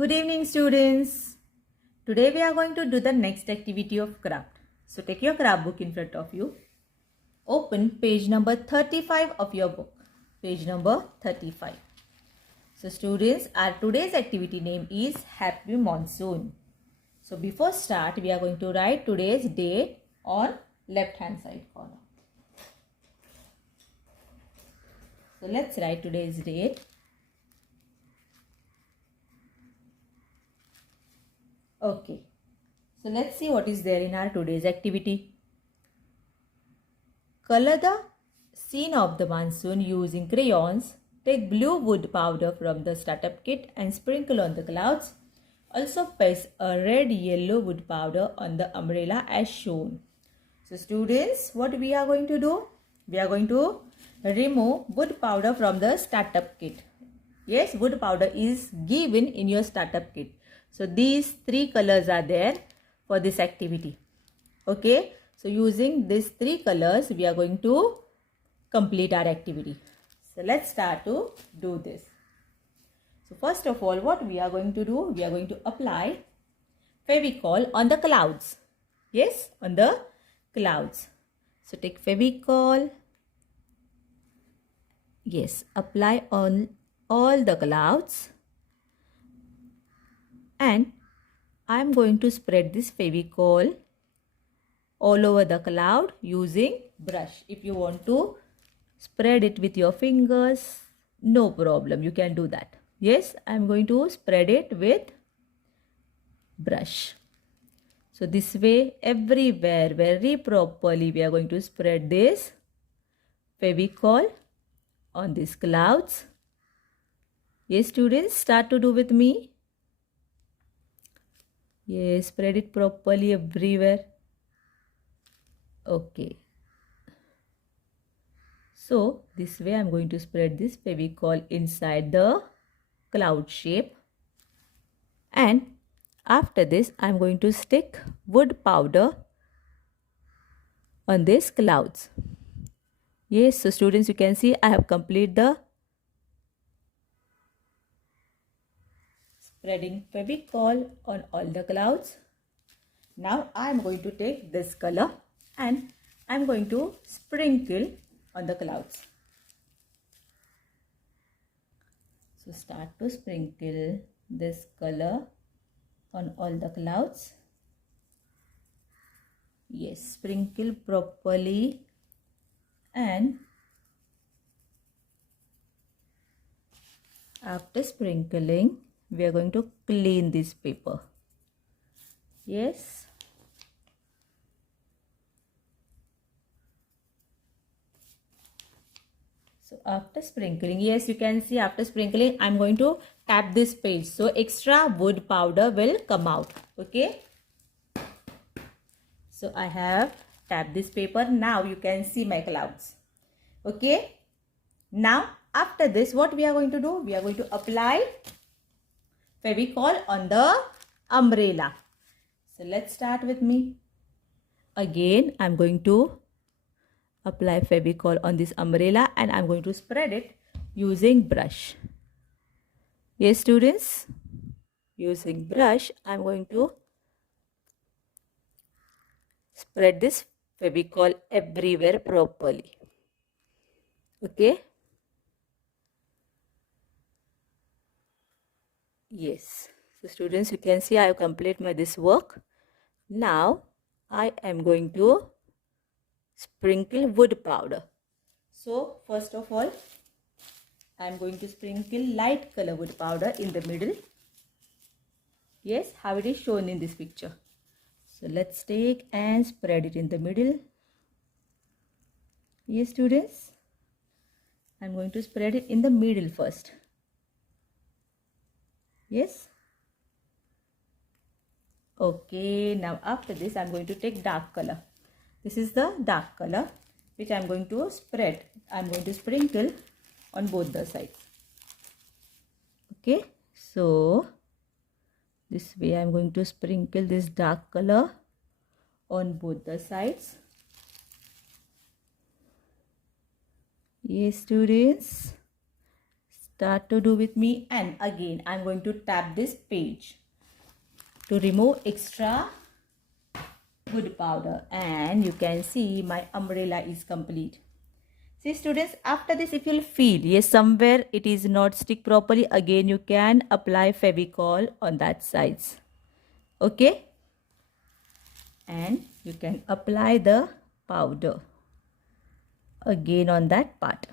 Good evening, students. Today we are going to do the next activity of craft. So take your craft book in front of you. Open page number 35 of your book. Page number 35. So students, our today's activity name is Happy Monsoon. So before start, we are going to write today's date on left hand side corner. So let's write today's date. Okay. So let's see what is there in our today's activity. Color the scene of the monsoon using crayons. Take blue wood powder from the startup kit and sprinkle on the clouds. Also paste a red yellow wood powder on the umbrella as shown. So students, what we are going to do? We are going to remove wood powder from the startup kit. Yes, wood powder is given in your startup kit. So these three colors are there for this activity. Okay, so using these three colors, we are going to complete our activity. So let's start to do this. So first of all, what we are going to do? We are going to apply Fevicol on the clouds. Yes, on the clouds. So take Fevicol. Yes, apply on all the clouds. And I am going to spread this Fevicol all over the cloud using brush. If you want to spread it with your fingers, no problem, you can do that. Yes, I am going to spread it with brush. So this way, everywhere, very properly, we are going to spread this Fevicol on these clouds. Yes, students, start to do with me. Yes, spread it properly everywhere. Okay. So this way I am going to spread this Fevicol inside the cloud shape. And after this I am going to stick wood powder on these clouds. Yes, so students, you can see I have completed the spreading Fevicol on all the clouds. Now I am going to take this color and I am going to sprinkle on the clouds. So start to sprinkle this color on all the clouds. Yes, sprinkle properly and after sprinkling, we are going to clean this paper. Yes. So after sprinkling, yes, you can see after sprinkling, I am going to tap this page. So extra wood powder will come out. Okay. So I have tapped this paper. Now you can see my clouds. Okay. Now after this, what we are going to do? We are going to apply Fevicol on the umbrella. So let's start with me. Again, I am going to apply Fevicol on this umbrella and I am going to spread it using brush. Yes, students, using brush, I am going to spread this Fevicol everywhere properly. Okay. Yes. So students, you can see I have completed this work. Now I am going to sprinkle wood powder. So first of all, I am going to sprinkle light color wood powder in the middle. Yes, how it is shown in this picture. So let's take and spread it in the middle. Yes, students, I am going to spread it in the middle first. Yes. Okay, now after this I am going to take dark color. This is the dark color which I am going to spread. I am going to sprinkle on both the sides. Okay, so this way I am going to sprinkle this dark color on both the sides. Yes, students, start to do with me. And again I'm going to tap this page to remove extra wood powder, and you can see my umbrella is complete. See students, after this if you'll feel yes somewhere it is not stick properly, again you can apply Fevicol on that sides. Okay, and you can apply the powder again on that part.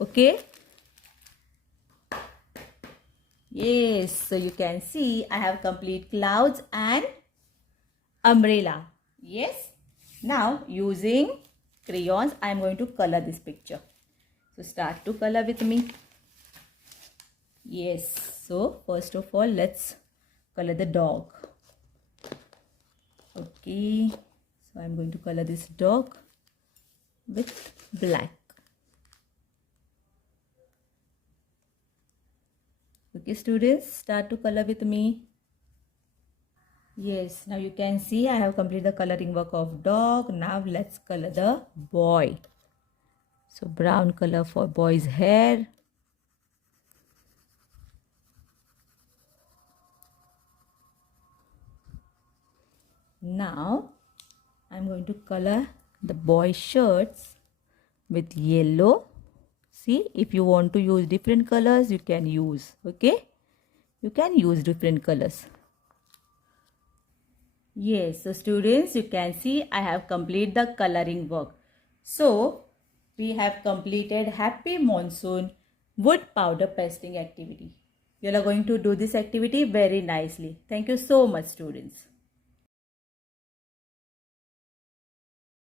Okay, yes, so you can see I have complete clouds and umbrella. Yes, now using crayons I am going to color this picture. So start to color with me. Yes, so first of all let's color the dog. Okay, so I'm going to color this dog with black. Okay students, start to color with me. Yes, now you can see I have completed the coloring work of dog. Now let's color the boy. So brown color for boy's hair. Now I'm going to color the boy's shirts with yellow. See, if you want to use different colors you can use. Okay, you can use different colors. Yes, so students, you can see I have completed the coloring work. So we have completed Happy Monsoon wood powder pasting activity. You are going to do this activity very nicely. Thank you so much students.